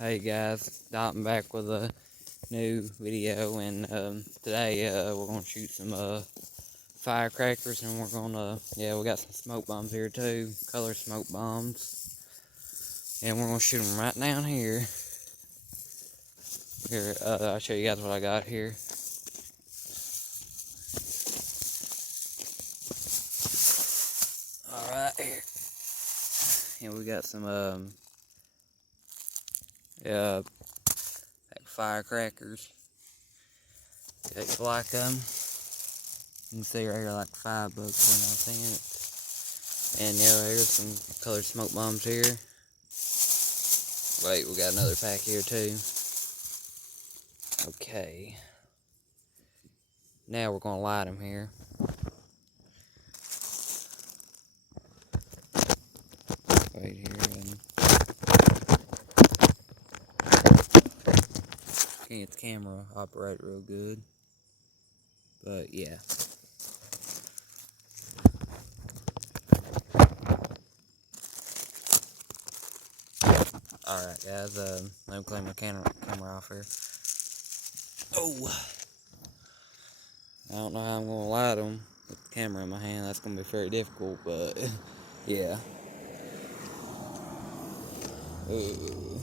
Hey guys, Dalton back with a new video, and today we're gonna shoot some firecrackers, and we're gonna we got some smoke bombs here too, color smoke bombs, and we're gonna shoot them right down here. Here, I'll show you guys what I got here. All right, here, and we got some like firecrackers. If you like them, you can see right here like $5 when I seen it. And here's some colored smoke bombs here. Wait, we got another pack here too. Okay. Now we're gonna light them here. Right here. Can't get the camera operate real good. But yeah. Alright guys, let me clean my camera off here. Oh! I don't know how I'm gonna light them with the camera in my hand. That's gonna be very difficult, but yeah. Ooh.